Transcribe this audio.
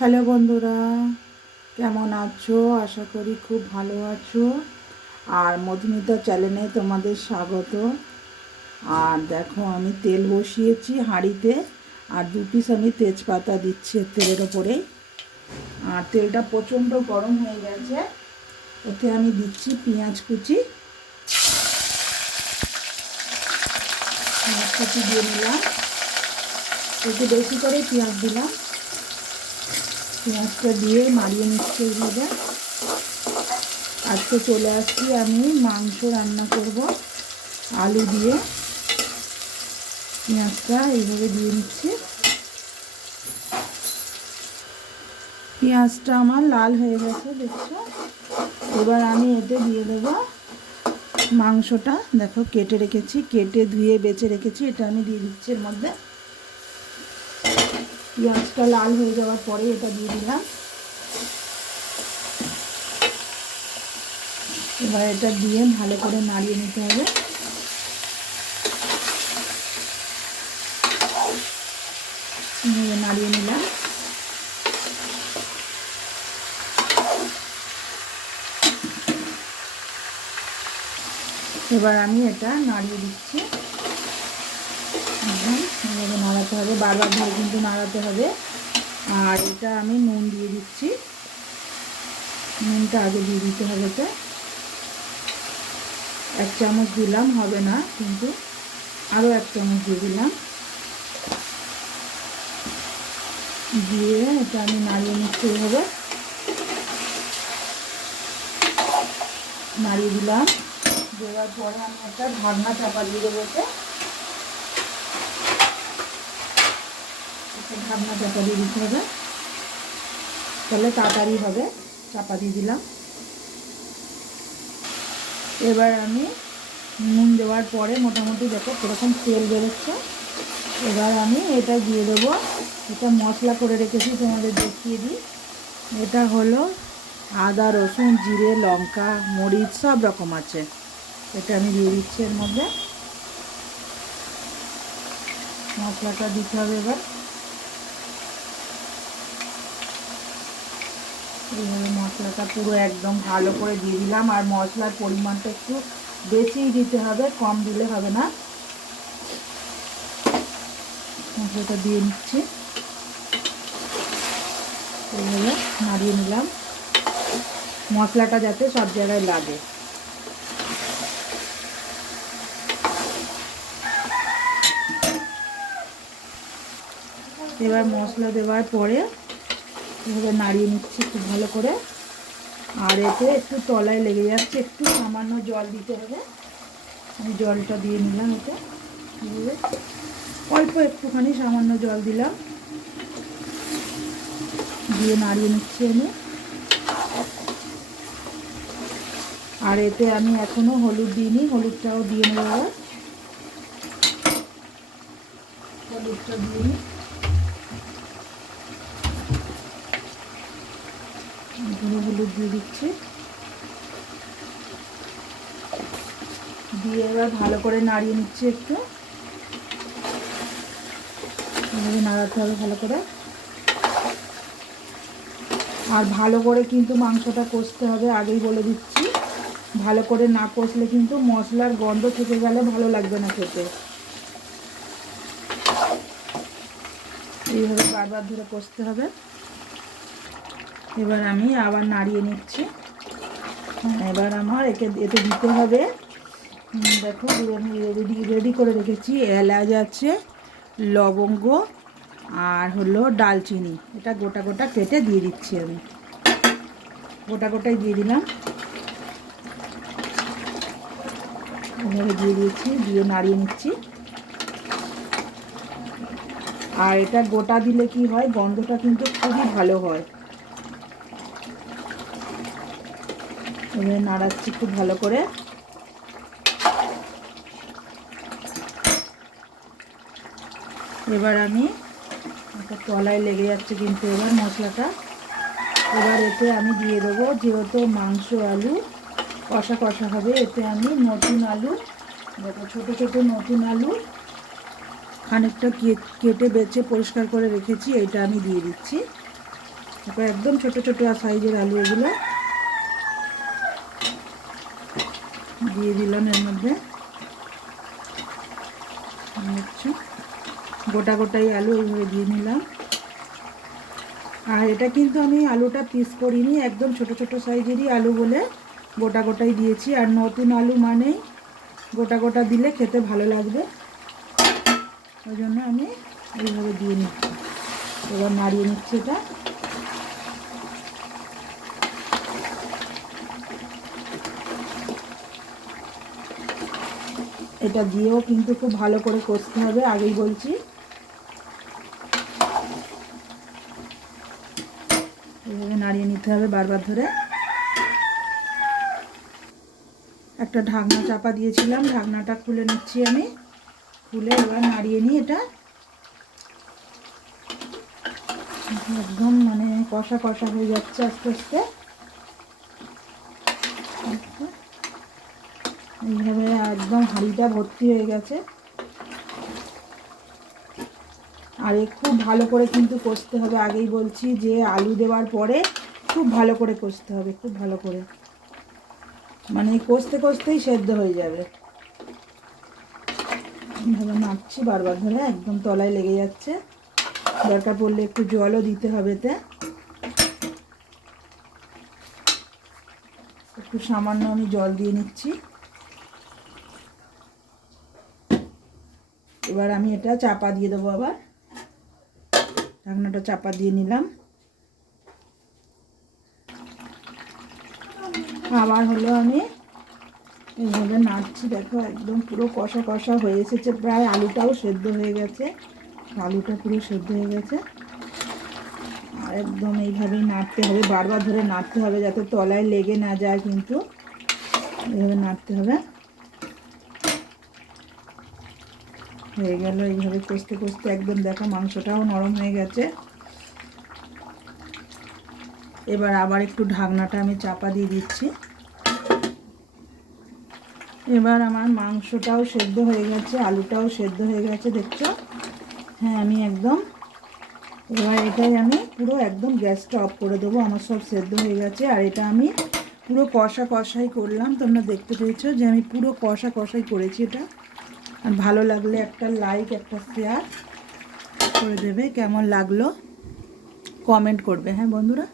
Hello বন্ধুরা, কেমন আছো? আশা করি খুব ভালো আছো। আর মধুমিতা চ্যানেলে তোমাদের স্বাগত। আর দেখো, আমি তেল বসিয়েছি হাঁড়িতে, আর 2 পিস আমি তেজপাতা দিচ্ছি তেলের ওপরে। আর তেলটা প্রচণ্ড গরম হয়ে গেছে। ওতে আমি দিচ্ছি পেঁয়াজ কুচি। পেঁয়াজ কুচি দিয়ে নিলাম, একটু বেশি করে পেঁয়াজ দিলাম। পেঁয়াজটা দিয়ে মারিয়ে নিচ্ছি এইভাবে। আজকে চলে আসছি, আমি মাংস রান্না করব আলু দিয়ে। পেঁয়াজটা এইভাবে দিয়ে নিচ্ছি। পেঁয়াজটা আমার লাল হয়ে গেছে, দেখছো। এবার আমি এতে দিয়ে দেব মাংসটা। দেখো, কেটে রেখেছি, কেটে ধুয়ে বেছে রেখেছি, এটা আমি দিয়ে দিচ্ছি এর মধ্যে। পেঁয়াজটা লাল হয়ে যাওয়ার পরে এটা দিয়ে দিলাম। এবার এটা দিয়ে ভালো করে নাড়িয়ে নিতে হবে। নাড়িয়ে নিলাম। এবার আমি এটা নাড়িয়ে দিচ্ছি। এভাবে নাড়াতে হবে, বারবার ধরে কিন্তু নাড়াতে হবে। আর এটা আমি নুন দিয়ে দিচ্ছি। নুনটা আগে দিয়ে দিতে হবে। তো 1 চামচ দিলাম, হবে না, কিন্তু আরও 1 চামচ দিয়ে দিলাম। দিয়ে এটা আমি নাড়িয়ে নিচ্ছি। এইভাবে নাড়িয়ে দিলাম। দেওয়ার পরে আমি একটা ঢাকনা চাপা দিয়ে দেবো। ঢাকনা চাপা দিয়ে দিতে হবে, তাহলে তাড়াতাড়ি হবে। চাপা দিয়ে দিলাম। এবার আমি নুন দেওয়ার পরে মোটামুটি দেখো কীরকম তেল বেরোচ্ছে। এবার আমি এটা দিয়ে দেবো। এটা মশলা করে রেখেছি, তোমাদের দেখিয়ে দিই। এটা হলো আদা, রসুন, জিরে, লঙ্কা, মরিচ সব রকম আছে। এটা আমি দিয়ে দিচ্ছি এর মধ্যে। মশলাটা দিতে হবে। এবার এইভাবে মশলাটা পুরো একদম ভালো করে দিয়ে দিলাম। আর মশলার পরিমাণটা একটু বেশিই দিতে হবে, কম দিলে হবে না। মশলাটা দিয়ে নিচ্ছি, এইভাবে নাড়িয়ে নিলাম, মশলাটা যাতে সব জায়গায় লাগে। এবার মশলা দেওয়ার পরে এভাবে নাড়িয়ে নিচ্ছি খুব ভালো করে। আর এতে একটু তলায় লেগে যাচ্ছে, একটু সামান্য জল দিতে হবে। আমি জলটা দিয়ে নিলাম। এতে এভাবে অল্প একটুখানি সামান্য জল দিলাম, দিয়ে নাড়িয়ে নিচ্ছি আমি। আর এতে আমি এখনো হলুদ দিইনি, হলুদটাও দিয়ে নেব। হলুদটা দিয়ে নিই। হলুদ দিয়ে দিচ্ছি। দিয়ে এবার ভালো করে নাড়িয়ে নিচ্ছি একটু। এভাবে নাড়াতে হবে ভালো করে। আর ভালো করে কিন্তু মাংসটা কষতে হবে, আগেই বলে দিচ্ছি। ভালো করে না কষলে কিন্তু মশলার গন্ধ থেকে গেলে ভালো লাগবে না খেতে। এইভাবে বারবার ধরে কষতে হবে। এবার আমি আবার নাড়িয়ে নিচ্ছি। এবার আমার এতে দিতে হবে, দেখো আমি রেডি করে রেখেছি। এলাচ আছে, লবঙ্গ, আর হলো ডালচিনি। এটা গোটা গোটা কেটে দিয়ে দিচ্ছি আমি। গোটা গোটাই দিয়ে দিলাম। এভাবে দিয়ে দিয়েছি, দিয়ে নাড়িয়ে নিচ্ছি। আর এটা গোটা দিলে কি হয়, গন্ধটা কিন্তু খুবই ভালো হয়। এভাবে নাড়াচ্ছি খুব ভালো করে। এবার আমি একটা তলায় লেগে যাচ্ছে কিন্তু এবার মশলাটা। এবার এতে আমি দিয়ে দেবো, যেহেতু মাংস আলু কষা কষা হবে, এতে আমি নতুন আলু, দেখো ছোটো ছোটো নতুন আলু খানিকটা কেটে বেছে পরিষ্কার করে রেখেছি, এইটা আমি দিয়ে দিচ্ছি। তারপর একদম ছোট ছোট সাইজের আলু এগুলো দিয়ে দিলাম এর মধ্যে। দেখছো গোটা গোটাই আলু এইভাবে দিয়ে নিলাম। আর এটা কিন্তু আমি আলুটা পিস করিনি, একদম ছোট ছোট সাইজেরই আলু বলে গোটা গোটাই দিয়েছি। আর নতুন আলু মানেই গোটা গোটা দিলে খেতে ভালো লাগবে, ওই জন্য আমি এইভাবে দিয়ে নিচ্ছি। এবার নাড়িয়ে নিচ্ছি এটা। এটা দিয়েও কিন্তু খুব ভালো করে কষতে হবে, আগেই বলছি। এইভাবে নাড়িয়ে নিতে হবে বারবার ধরে। একটা ঢাকনা চাপা দিয়েছিলাম, ঢাকনাটা খুলে নিচ্ছি আমি। খুলে এবার নাড়িয়ে নিই এটা। একদম মানে কষা কষা হয়ে যাচ্ছে আস্তে আস্তে। এইভাবে একদম হাঁড়িটা ভর্তি হয়ে গেছে। আর খুব ভালো করে কিন্তু কষতে হবে, আগেই বলছি যে আলু দেওয়ার পরে খুব ভালো করে কষতে হবে, খুব ভালো করে, মানে কষতে কষতেই সেদ্ধ হয়ে যাবে। এইভাবে নাড়ছি বারবার ধরে, একদম তলায় লেগে যাচ্ছে। দরকার পড়লে একটু জলও দিতে হবে এতে, একটু সামান্য আমি জল দিয়ে নিচ্ছি। এবার আমি এটা চাপা দিয়ে দেবো, আবার ঢাকনাটা চাপা দিয়ে নিলাম। আবার হলো আমি এইভাবে নাড়ছি, দেখো একদম পুরো কষা কষা হয়ে এসেছে, প্রায় আলুটাও সেদ্ধ হয়ে গেছে, আলুটা পুরো সেদ্ধ হয়ে গেছে। আর একদম এইভাবেই নাড়তে হবে, বারবার ধরে নাড়তে হবে যাতে তলায় লেগে না যায়, কিন্তু এইভাবে নাড়তে হবে। হয়ে গেল এইভাবে কষতে কষতে, একদম দেখো মাংসটাও নরম হয়ে গেছে। এবার আবার একটু ঢাকনাটা আমি চাপা দিয়ে দিচ্ছি। এবার আমার মাংসটাও সেদ্ধ হয়ে গেছে, আলুটাও সেদ্ধ হয়ে গেছে, দেখছো? হ্যাঁ, আমি একদম এবার এটাই আমি পুরো একদম গ্যাসটা অফ করে দেবো, আমার সব সেদ্ধ হয়ে গেছে। আর এটা আমি পুরো কষা কষাই করলাম, তোমরা দেখতে পেয়েছো যে আমি পুরো কষা কষাই করেছি এটা। আর ভালো লাগলে একটা লাইক, একটা শেয়ার করে দেবে, কেমন লাগলো কমেন্ট করবে, হ্যাঁ বন্ধুরা।